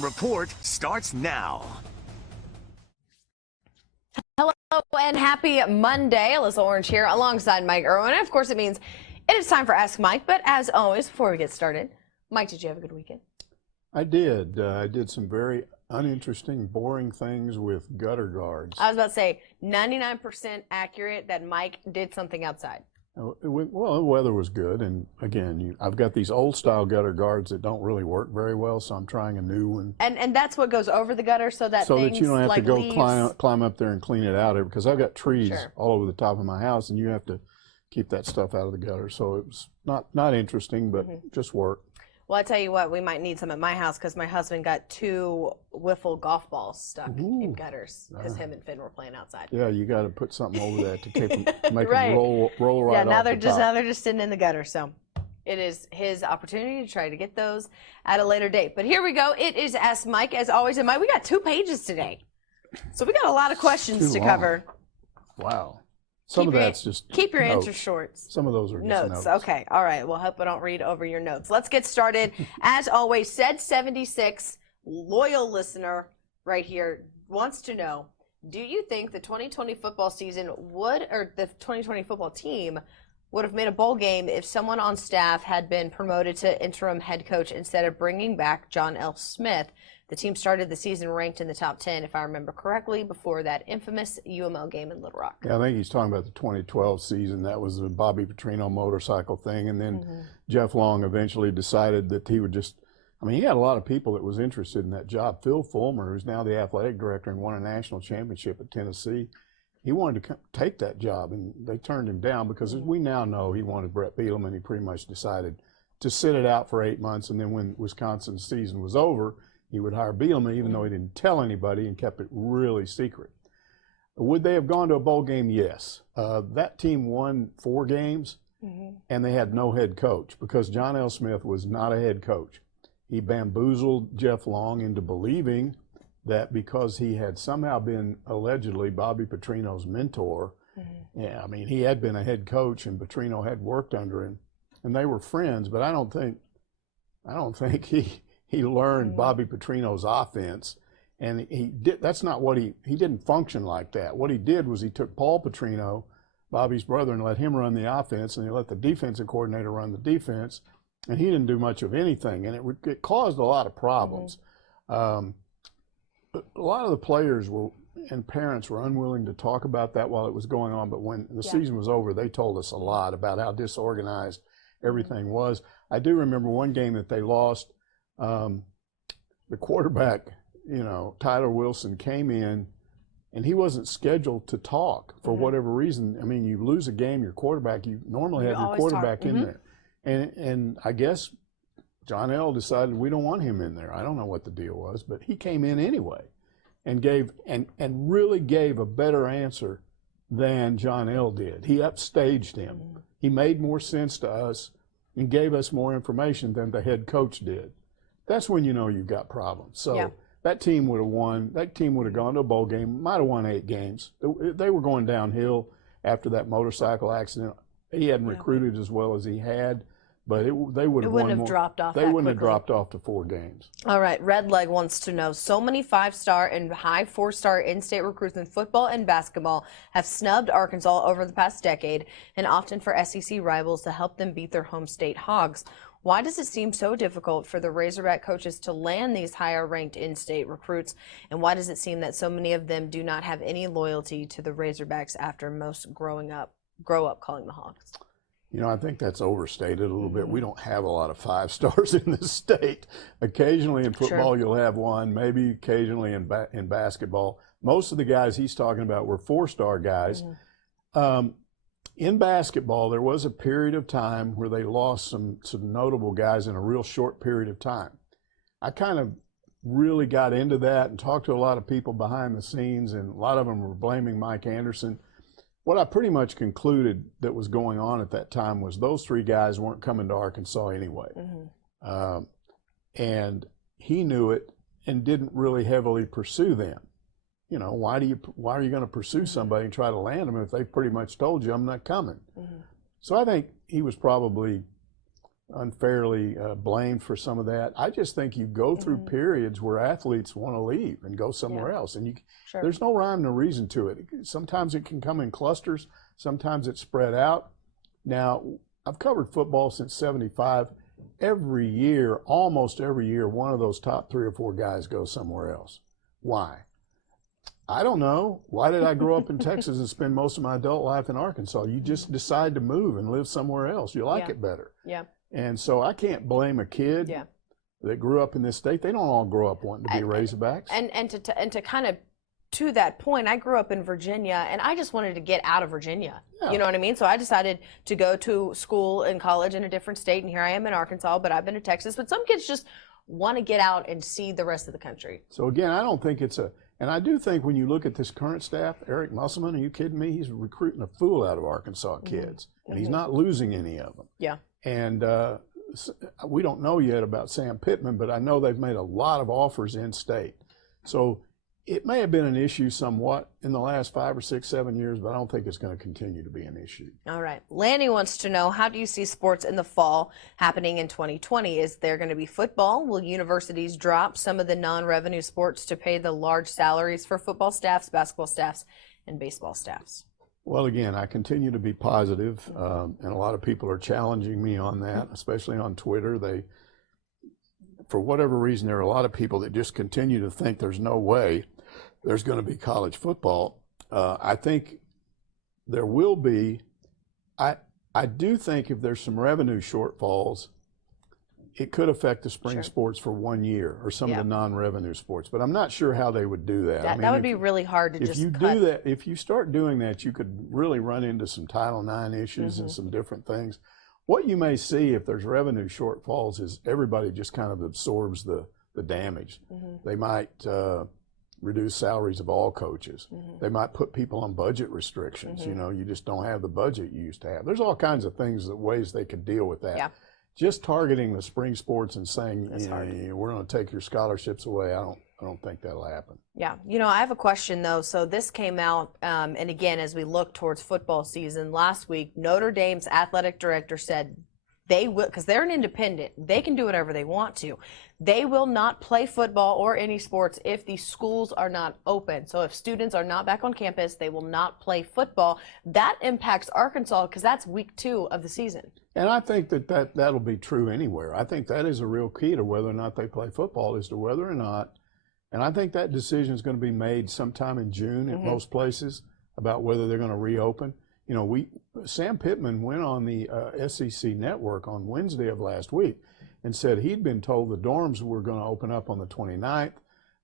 Report starts now. Hello and happy Monday. Alyssa Orange here alongside Mike Irwin. Of course, it means it is time for Ask Mike. But as always, before we get started, Mike, did you have a good weekend? I did. I did some very uninteresting, boring things with gutter guards. I was about to say 99% accurate that Mike did something outside. Well, the weather was good, and again, I've got these old-style gutter guards that don't really work very well, so I'm trying a new one. And that's what goes over the gutter, so that you don't have like to go leaves... climb up there and clean it out, because I've got trees Sure. all over the top of my house, and you have to keep that stuff out of the gutter. So it was not interesting, but just work. Well, I tell you what, we might need some at my house because my husband got 2 wiffle golf balls stuck in gutters because him and Finn were playing outside. Yeah, you got to put something over that to keep them, make Right. them roll right Yeah, off now they're the just top. now they're just sitting in the gutter. So it is his opportunity to try to get those at a later date. But here we go. It is Ask Mike as always. And Mike, we got 2 pages today, so we got a lot of questions to cover. Wow. Some of that's just keep your notes. answers short. Some of those are just notes. Okay. All right. Well, hope I don't read over your notes. Let's get started. As always, said 76 loyal listener right here wants to know: do you think the 2020 football season or the 2020 football team would have made a bowl game if someone on staff had been promoted to interim head coach instead of bringing back John L. Smith? The team started the season ranked in the top 10, if I remember correctly, before that infamous UML game in Little Rock. Yeah, I think he's talking about the 2012 season. That was the Bobby Petrino motorcycle thing. And then Jeff Long eventually decided that he would just, he had a lot of people that was interested in that job. Phil Fulmer, who's now the athletic director and won a national championship at Tennessee, he wanted to take that job, and they turned him down because, as we now know, he wanted Brett Bielema. He pretty much decided to sit it out for 8 months, and then when Wisconsin's season was over, he would hire Bielema, even though he didn't tell anybody and kept it really secret. Would they have gone to a bowl game? Yes. That team won 4 games, and they had no head coach because John L. Smith was not a head coach. He bamboozled Jeff Long into believing that because he had somehow been allegedly Bobby Petrino's mentor, he had been a head coach and Petrino had worked under him, and they were friends. But I don't think he learned Bobby Petrino's offense, and that's not what he didn't function like that. What he did was he took Paul Petrino, Bobby's brother, and let him run the offense, and he let the defensive coordinator run the defense, and he didn't do much of anything, and it caused a lot of problems. A lot of the players and parents were unwilling to talk about that while it was going on, but when the season was over, they told us a lot about how disorganized everything was. I do remember one game that they lost. The quarterback, Tyler Wilson, came in, and he wasn't scheduled to talk for whatever reason. You lose a game, your quarterback, you normally have your quarterback in there. And I guess John L. decided we don't want him in there. I don't know what the deal was, but he came in anyway and really gave a better answer than John L. did. He upstaged him. He made more sense to us and gave us more information than the head coach did. That's when you know you've got problems. So that team would have won. That team would have gone to a bowl game, might have won 8 games. They were going downhill after that motorcycle accident. He hadn't recruited as well as he had, but they would have won more. Dropped off. They wouldn't have dropped off to 4 games. All right, Redleg wants to know: so many 5-star and high 4-star in-state recruits in football and basketball have snubbed Arkansas over the past decade, and often for SEC rivals to help them beat their home state Hogs. Why does it seem so difficult for the Razorback coaches to land these higher-ranked in-state recruits, and why does it seem that so many of them do not have any loyalty to the Razorbacks after most grow up calling the Hogs? I think that's overstated a little bit. We don't have a lot of 5-stars in this state. Occasionally in football you'll have one, maybe occasionally in basketball. Most of the guys he's talking about were 4-star guys. In basketball, there was a period of time where they lost some notable guys in a real short period of time. I kind of really got into that and talked to a lot of people behind the scenes, and a lot of them were blaming Mike Anderson. What I pretty much concluded that was going on at that time was those 3 guys weren't coming to Arkansas anyway. And he knew it and didn't really heavily pursue them. Why are you going to pursue somebody and try to land them if they pretty much told you I'm not coming? So I think he was probably unfairly blamed for some of that. I just think you go through periods where athletes want to leave and go somewhere else, and there's no rhyme or reason to it. Sometimes it can come in clusters, sometimes it's spread out. Now, I've covered football since '75. Every year, almost every year, one of those top 3 or 4 guys goes somewhere else. Why? I don't know. Why did I grow up in Texas and spend most of my adult life in Arkansas? You just decide to move and live somewhere else. You like it better. Yeah. And so I can't blame a kid that grew up in this state. They don't all grow up wanting to be Razorbacks. And to kind of to that point, I grew up in Virginia, and I just wanted to get out of Virginia. You know what I mean? So I decided to go to school and college in a different state, and here I am in Arkansas, but I've been to Texas. But some kids just want to get out and see the rest of the country. So again, I don't think it's and I do think when you look at this current staff, Eric Musselman, are you kidding me? He's recruiting a fool out of Arkansas kids, and he's not losing any of them. Yeah. And we don't know yet about Sam Pittman, but I know they've made a lot of offers in state. So it may have been an issue somewhat in the last 5 or 6, 7 years, but I don't think it's going to continue to be an issue. All right. Lanny wants to know, how do you see sports in the fall happening in 2020? Is there going to be football? Will universities drop some of the non-revenue sports to pay the large salaries for football staffs, basketball staffs, and baseball staffs? Well, again, I continue to be positive, and a lot of people are challenging me on that, especially on Twitter. For whatever reason, there are a lot of people that just continue to think there's no way there's going to be college football. I think there will be. I do think if there's some revenue shortfalls, it could affect the spring sports for 1 year or some of the non-revenue sports. But I'm not sure how they would do that. That would be really hard to just cut. Do that, if you start doing that, you could really run into some Title IX issues and some different things. What you may see if there's revenue shortfalls is everybody just kind of absorbs the damage. They might reduce salaries of all coaches. They might put people on budget restrictions. You know, you just don't have the budget you used to have. There's all kinds of ways they could deal with that. Just targeting the spring sports and saying, we're going to take your scholarships away, I don't think that'll happen. Yeah. You know, I have a question, though. So this came out, and again, as we look towards football season, last week, Notre Dame's athletic director said they will, because they're an independent, they can do whatever they want to. They will not play football or any sports if the schools are not open. So if students are not back on campus, they will not play football. That impacts Arkansas because that's week 2 of the season. And I think that'll be true anywhere. I think that is a real key to whether or not they play football, as to whether or not. And I think that decision is going to be made sometime in June at most places about whether they're going to reopen. You know, Sam Pittman went on the SEC network on Wednesday of last week and said he'd been told the dorms were going to open up on the 29th.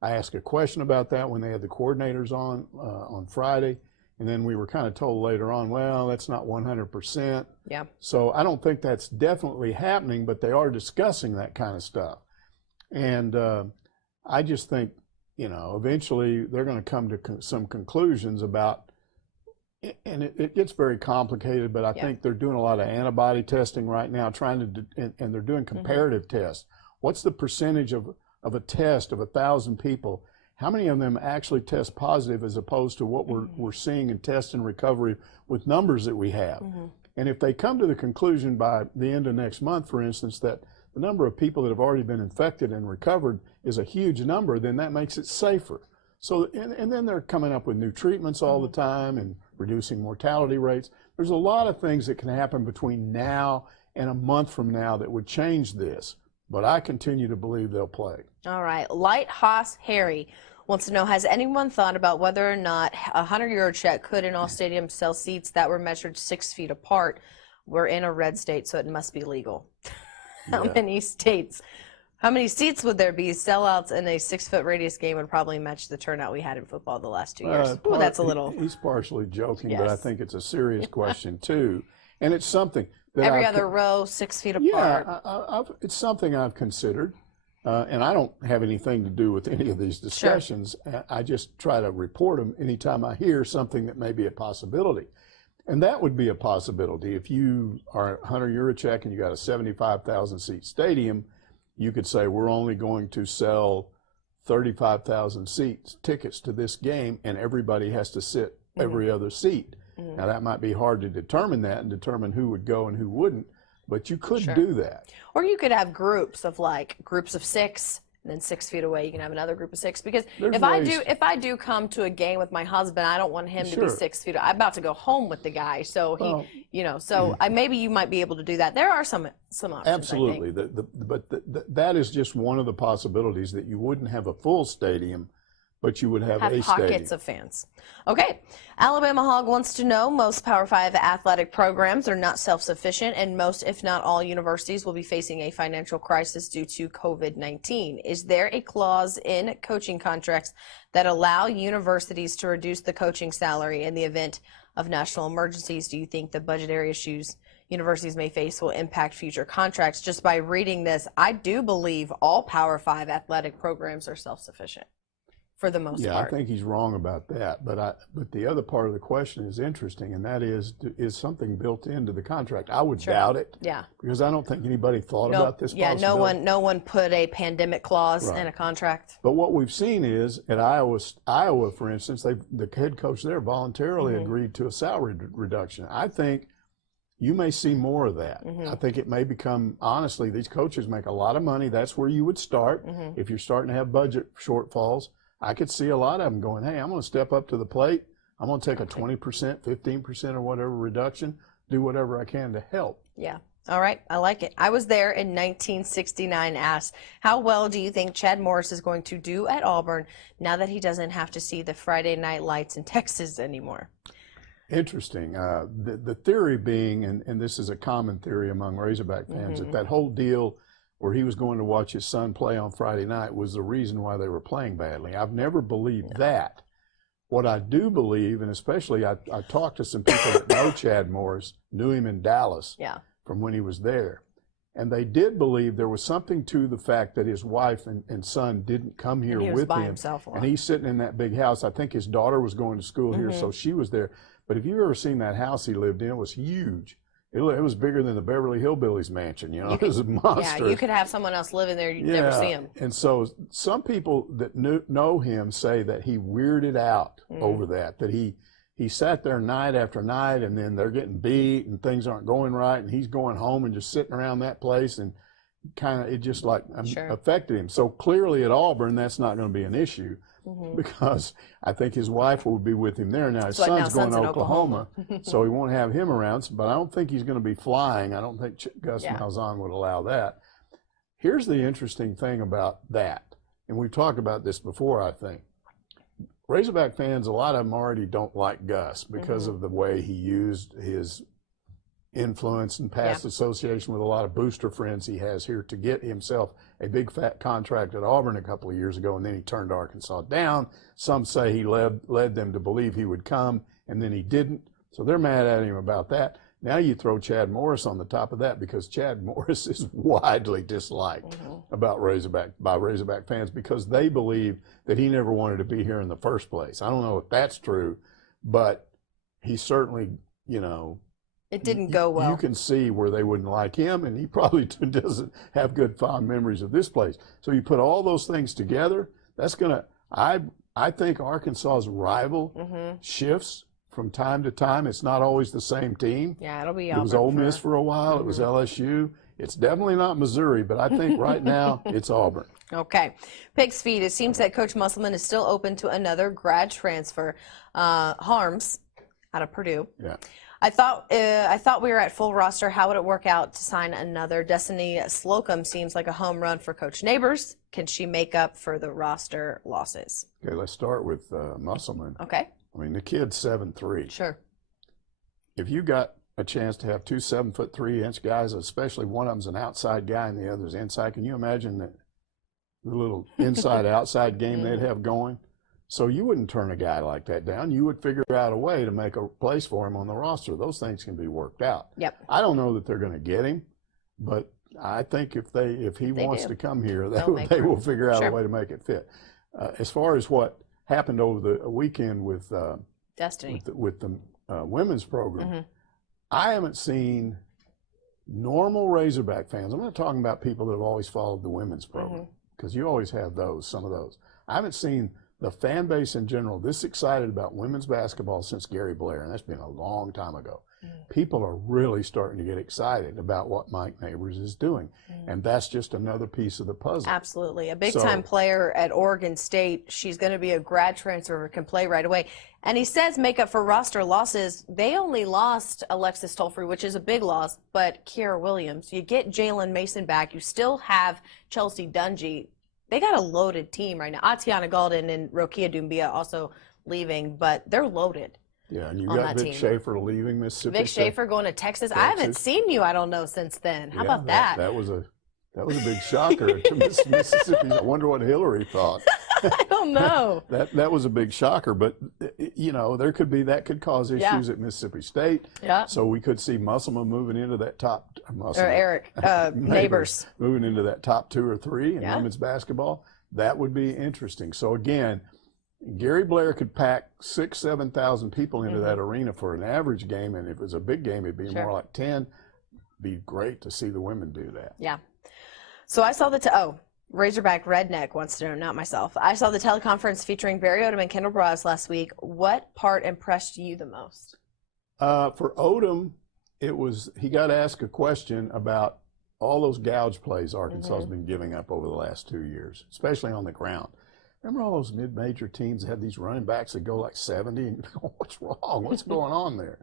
I asked a question about that when they had the coordinators on Friday, and then we were kind of told later on, well, that's not 100%. Yeah. So I don't think that's definitely happening, but they are discussing that kind of stuff. And I just think, you know, eventually they're going to come to some conclusions about, and it gets very complicated, but I think they're doing a lot of antibody testing right now, and they're doing comparative tests. What's the percentage of a test of 1,000 people? How many of them actually test positive as opposed to what we're seeing in test and recovery with numbers that we have? And if they come to the conclusion by the end of next month, for instance, that the number of people that have already been infected and recovered is a huge number, then that makes it safer. So, and then they're coming up with new treatments all the time and reducing mortality rates. There's a lot of things that can happen between now and a month from now that would change this. But I continue to believe they'll play. All right. Light Haas Harry wants to know, has anyone thought about whether or not a €100 check could in all stadiums sell seats that were measured 6 feet apart? We're in a red state, so it must be legal. How many seats would there be? Sellouts in a 6-foot radius game would probably match the turnout we had in football the last 2 years. Ooh, that's a little. He's partially joking, but I think it's a serious question too, and it's something that every other row 6 feet apart. Yeah, it's something I've considered, and I don't have anything to do with any of these discussions. I just try to report them anytime I hear something that may be a possibility. And that would be a possibility. If you are a €100 check and you got a 75,000 seat stadium, you could say we're only going to sell 35,000 tickets to this game, and everybody has to sit every other seat. Now that might be hard to determine that and determine who would go and who wouldn't, but you could Sure. do that. Or you could have groups of 6, and then 6 feet away you can have another group of 6. Because There's if I do come to a game with my husband, I don't want him to be Sure. 6 feet. I'm about to go home with the guy, so Well, maybe you might be able to do that. There are some options. absolutely. I think. But that is just one of the possibilities, that you wouldn't have a full stadium, but you would have a Pockets stadium. of fans. Okay. Alabama Hog wants to know, most Power 5 athletic programs are not self-sufficient, and most, if not all, universities will be facing a financial crisis due to COVID-19. Is there a clause in coaching contracts that allow universities to reduce the coaching salary in the event of national emergencies? Do you think the budgetary issues universities may face will impact future contracts? Just by reading this, I do believe all Power 5 athletic programs are self-sufficient, for the most part. I think he's wrong about that. But the other part of the question is interesting, and that is something built into the contract? I would doubt it. Yeah. Because I don't think anybody thought about this Yeah, possibility. no one put a pandemic clause Right. in a contract. But what we've seen is at Iowa, for instance, the head coach there voluntarily agreed to a salary reduction. I think you may see more of that. I think it may become, honestly, these coaches make a lot of money. That's where you would start. If you're starting to have budget shortfalls, I could see a lot of them going, hey, I'm going to step up to the plate. I'm going to take a 20%, 15% or whatever reduction, do whatever I can to help. Yeah. All right. I like it. I was there in 1969. Asked, how well do you think Chad Morris is going to do at Auburn now that he doesn't have to see the Friday night lights in Texas anymore? Interesting. The theory being, and this is a common theory among Razorback fans, that whole deal where he was going to watch his son play on Friday night was the reason why they were playing badly. I've never believed that. What I do believe, and especially I talked to some people that know Chad Morris, knew him in Dallas from when he was there, and they did believe there was something to the fact that his wife and son didn't come here with him. And he's sitting in that big house. I think his daughter was going to school here, so she was there. But if you've ever seen that house he lived in, it was huge. It was bigger than the Beverly Hillbillies mansion, it was a monster. Yeah, you could have someone else living there, you'd never see him. And so some people that know him say that he weirded out over that he sat there night after night, and then they're getting beat and things aren't going right, and he's going home and just sitting around that place, and kind of it just affected him. So clearly at Auburn, that's not going to be an issue. Because I think his wife will be with him there. Now his son's going to Oklahoma, so he won't have him around. But I don't think he's going to be flying. I don't think Gus Malzahn would allow that. Here's the interesting thing about that, and we've talked about this before, I think. Razorback fans, a lot of them already don't like Gus because of the way he used his influence and past association with a lot of booster friends he has here to get himself a big fat contract at Auburn a couple of years ago, and then he turned Arkansas down. Some say he led them to believe he would come, and then he didn't. So they're mad at him about that. Now you throw Chad Morris on the top of that, because Chad Morris is widely disliked by Razorback fans, because they believe that he never wanted to be here in the first place. I don't know if that's true, but he certainly, it didn't go well. You can see where they wouldn't like him, and he probably doesn't have good fond memories of this place. So you put all those things together, that's going to, I think Arkansas's rival shifts from time to time. It's not always the same team. Yeah, it'll be Auburn. It was Ole Miss for a while. It was LSU. It's definitely not Missouri, but I think right now it's Auburn. Okay. Pig's Feet. It seems that Coach Musselman is still open to another grad transfer. Harms out of Purdue. Yeah. I thought we were at full roster. How would it work out to sign another? Destiny Slocum seems like a home run for Coach Neighbors. Can she make up for the roster losses? Okay, let's start with Musselman. Okay. I mean, the kid's 7'3". Sure. If you got a chance to have two 7'3" guys, especially one of them's an outside guy and the other's inside, can you imagine the little inside-outside game they'd have going? So you wouldn't turn a guy like that down. You would figure out a way to make a place for him on the roster. Those things can be worked out. Yep. I don't know that they're going to get him, but I think if he wants to come here, they will figure out a way to make it fit. As far as what happened over the weekend with Destiny, with the women's program, I haven't seen normal Razorback fans. I'm not talking about people that have always followed the women's program, because you always have some of those. I haven't seen the fan base in general this excited about women's basketball since Gary Blair, and that's been a long time ago. people are really starting to get excited about what Mike Neighbors is doing. And that's just another piece of the puzzle. Absolutely. A big-time player at Oregon State. She's going to be a grad transfer, can play right away. And he says make up for roster losses. They only lost Alexis Tolfree, which is a big loss, but Kiara Williams. You get Jalen Mason back. You still have Chelsea Dungy. They got a loaded team right now. Atiana Golden and Rokia Dumbia also leaving, but they're loaded. Yeah, and you got Vic Schaefer leaving Mississippi. Vic Schaefer going to Texas. I haven't seen you, I don't know, since then. How about that? That was a big shocker to Mississippi. I wonder what Hillary thought. I don't know. That was a big shocker, but you know, that could cause issues at Mississippi State. Yeah. So we could see Musselman moving into that top. Eric Neighbors moving into that top 2 or 3 in women's basketball. That would be interesting. So again, Gary Blair could pack 6,000-7,000 people into that arena for an average game, and if it was a big game, it'd be more like 10. Be great to see the women do that. Yeah. So I saw Razorback Redneck wants to know, not myself. I saw the teleconference featuring Barry Odom and Kendall Bras last week. What part impressed you the most? For Odom, he got asked a question about all those gouge plays Arkansas has been giving up over the last 2 years, especially on the ground. Remember all those mid-major teams that had these running backs that go like 70? And you go, what's wrong? What's going on there?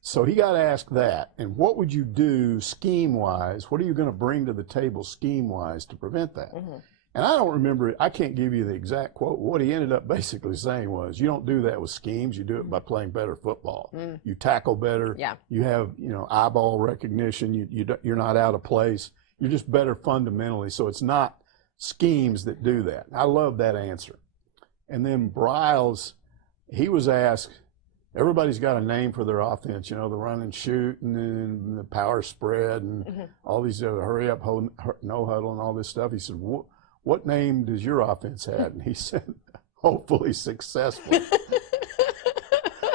So he got asked that. And what would you do scheme-wise? What are you going to bring to the table scheme-wise to prevent that? And I don't remember it. I can't give you the exact quote. What he ended up basically saying was, you don't do that with schemes. You do it by playing better football. You tackle better. Yeah. You have, eyeball recognition. You're not out of place. You're just better fundamentally. So it's not schemes that do that. I love that answer. And then Briles, he was asked, everybody's got a name for their offense, the run and shoot and the power spread and all these hurry up, no huddle and all this stuff. He said, what name does your offense have? And he said, hopefully successful.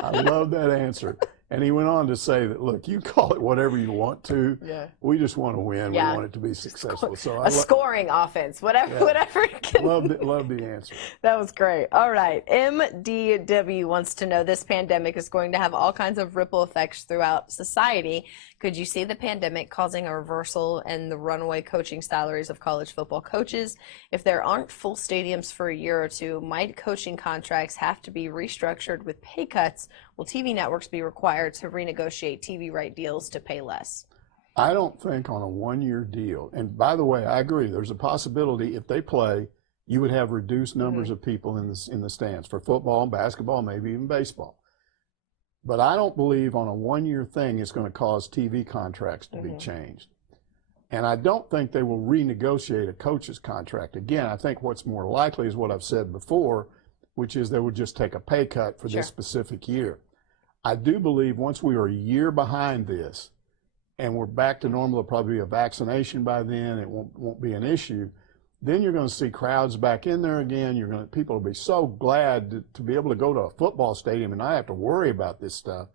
I love that answer. And he went on to say that, look, you call it whatever you want to. Yeah. We just want to win. Yeah. We want it to be successful. So scoring offense, whatever it can. Love the answer. That was great. All right. MDW wants to know, this pandemic is going to have all kinds of ripple effects throughout society. Could you see the pandemic causing a reversal in the runaway coaching salaries of college football coaches? If there aren't full stadiums for a year or two, might coaching contracts have to be restructured with pay cuts? Will TV networks be required to renegotiate TV right deals to pay less? I don't think on a one-year deal. And by the way, I agree. There's a possibility if they play, you would have reduced numbers of people in the stands for football and basketball, maybe even baseball. But I don't believe on a one-year thing it's going to cause TV contracts to be changed. And I don't think they will renegotiate a coach's contract. Again, I think what's more likely is what I've said before, which is they would just take a pay cut for this specific year. I do believe once we are a year behind this and we're back to normal, there'll probably be a vaccination by then, it won't be an issue. Then you're going to see crowds back in there again. People will be so glad to be able to go to a football stadium and not have to worry about this stuff,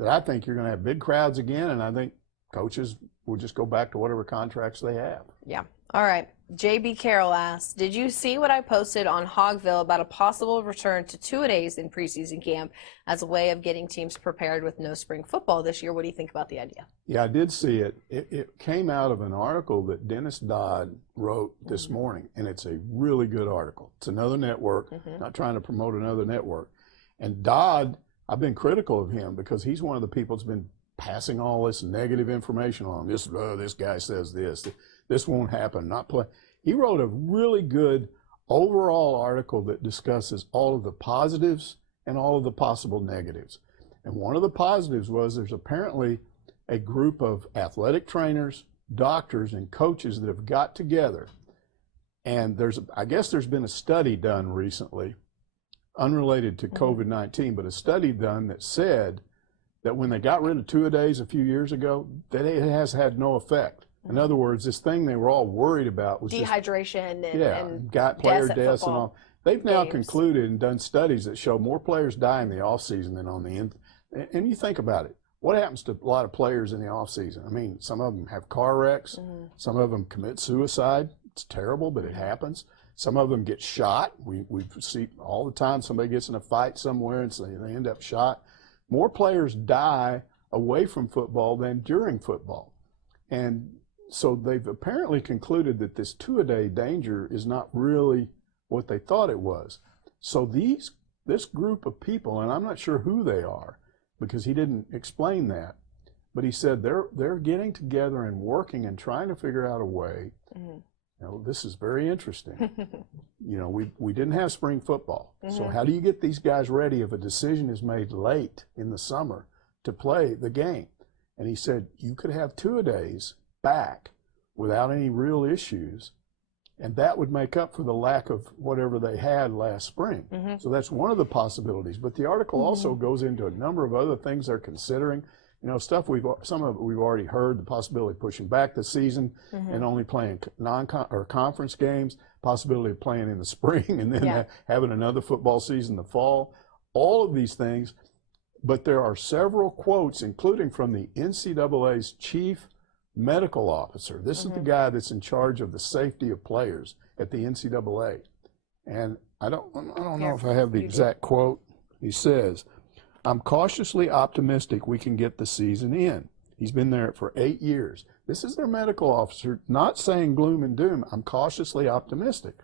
that I think you're going to have big crowds again, and I think coaches will just go back to whatever contracts they have. Yeah. All right. JB Carroll asks, did you see what I posted on Hogville about a possible return to Twoadays in preseason camp as a way of getting teams prepared with no spring football this year? What do you think about the idea? Yeah, I did see it. It came out of an article that Dennis Dodd wrote this morning, and it's a really good article. It's another network, not trying to promote another network. And Dodd, I've been critical of him because he's one of the people that's been passing all this negative information on. This guy says this won't happen, not play. He wrote a really good overall article that discusses all of the positives and all of the possible negatives. And one of the positives was there's apparently a group of athletic trainers, doctors, and coaches that have got together. And I guess there's been a study done recently, unrelated to COVID-19, but a study done that said that when they got rid of Twoadays a few years ago, that it has had no effect. In other words, this thing they were all worried about was dehydration and got player deaths and all. They've now concluded and done studies that show more players die in the off season than on the end. And you think about it, what happens to a lot of players in the off season? I mean, some of them have car wrecks, some of them commit suicide. It's terrible, but it happens. Some of them get shot. We see all the time somebody gets in a fight somewhere and so they end up shot. more players die away from football than during football. And so they've apparently concluded that this two-a-day danger is not really what they thought it was. So this group of people, and I'm not sure who they are because he didn't explain that, but he said they're getting together and working and trying to figure out a way. Mm-hmm. You know, this is very interesting. You know, we didn't have spring football. Mm-hmm. So how do you get these guys ready if a decision is made late in the summer to play the game? And he said you could have two-a-days back without any real issues, and that would make up for the lack of whatever they had last spring. Mm-hmm. So that's one of the possibilities. But the article also goes into a number of other things they're considering. You know, some of it we've already heard, the possibility of pushing back the season and only playing conference games, possibility of playing in the spring and then having another football season in the fall. All of these things, but there are several quotes, including from the NCAA's chief medical officer. This is the guy that's in charge of the safety of players at the NCAA. And I don't know if I have the exact quote. He says, "I'm cautiously optimistic we can get the season in." He's been there for 8 years. This is their medical officer, not saying gloom and doom. I'm cautiously optimistic.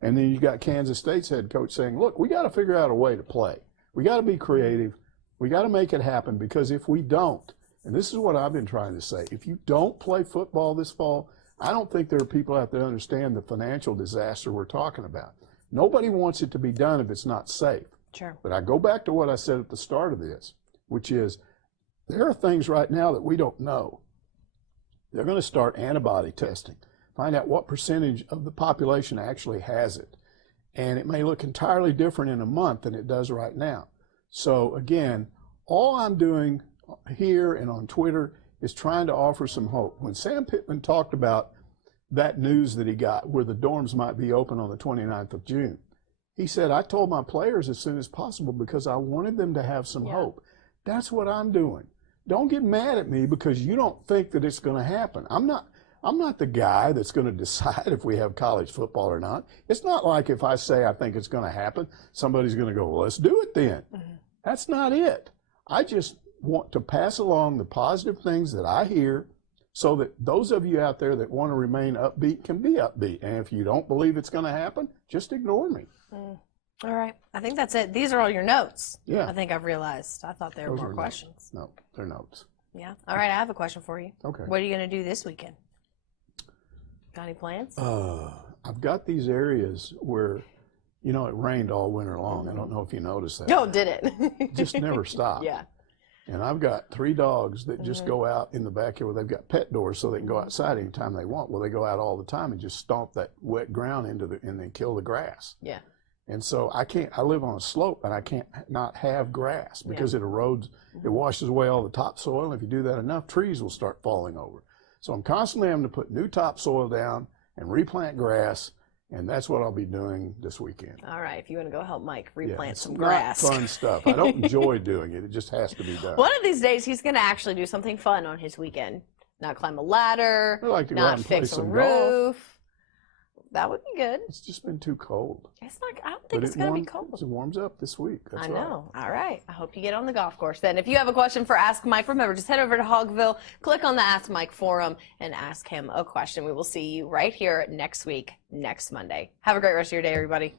And then you've got Kansas State's head coach saying, look, we got to figure out a way to play. We got to be creative. We got to make it happen, because if we don't, and this is what I've been trying to say, if you don't play football this fall, I don't think there are people out there that understand the financial disaster we're talking about. Nobody wants it to be done if it's not safe. Sure. But I go back to what I said at the start of this, which is there are things right now that we don't know. They're going to start antibody testing, find out what percentage of the population actually has it. And it may look entirely different in a month than it does right now. So again, all I'm doing here and on Twitter is trying to offer some hope. When Sam Pittman talked about that news that he got where the dorms might be open on the 29th of June, he said, I told my players as soon as possible because I wanted them to have some hope. That's what I'm doing. Don't get mad at me because you don't think that it's going to happen. I'm not the guy that's going to decide if we have college football or not. It's not like if I say I think it's going to happen, somebody's going to go, well, let's do it then. That's not it. I just want to pass along the positive things that I hear so that those of you out there that want to remain upbeat can be upbeat. And if you don't believe it's going to happen, just ignore me. All right. I think that's it. These are all your notes. Yeah. I think I've realized. I thought there were more questions. No, they're notes. Yeah. All right. I have a question for you. Okay. What are you going to do this weekend? Got any plans? I've got these areas where, you know, it rained all winter long. I don't know if you noticed that. No, did it? It just never stopped. Yeah. And I've got 3 dogs that just go out in the backyard. They've got pet doors so they can go outside anytime they want. Well, they go out all the time and just stomp that wet ground and then kill the grass. Yeah. And so I live on a slope and I can't not have grass because it erodes, it washes away all the topsoil. And if you do that enough, trees will start falling over. So I'm constantly having to put new topsoil down and replant grass. And that's what I'll be doing this weekend. All right. If you want to go help Mike replant some grass. Not fun stuff. I don't enjoy doing it. It just has to be done. One of these days, he's going to actually do something fun on his weekend. Not climb a ladder. I like to go out not and play fix a some roof. golf. That would be good. It's just been too cold. It's not. I don't think it's going to be cold. It warms up this week. That's I know. All right. I hope you get on the golf course then. If you have a question for Ask Mike, remember, just head over to Hogville, click on the Ask Mike forum, and ask him a question. We will see you right here next week, next Monday. Have a great rest of your day, everybody.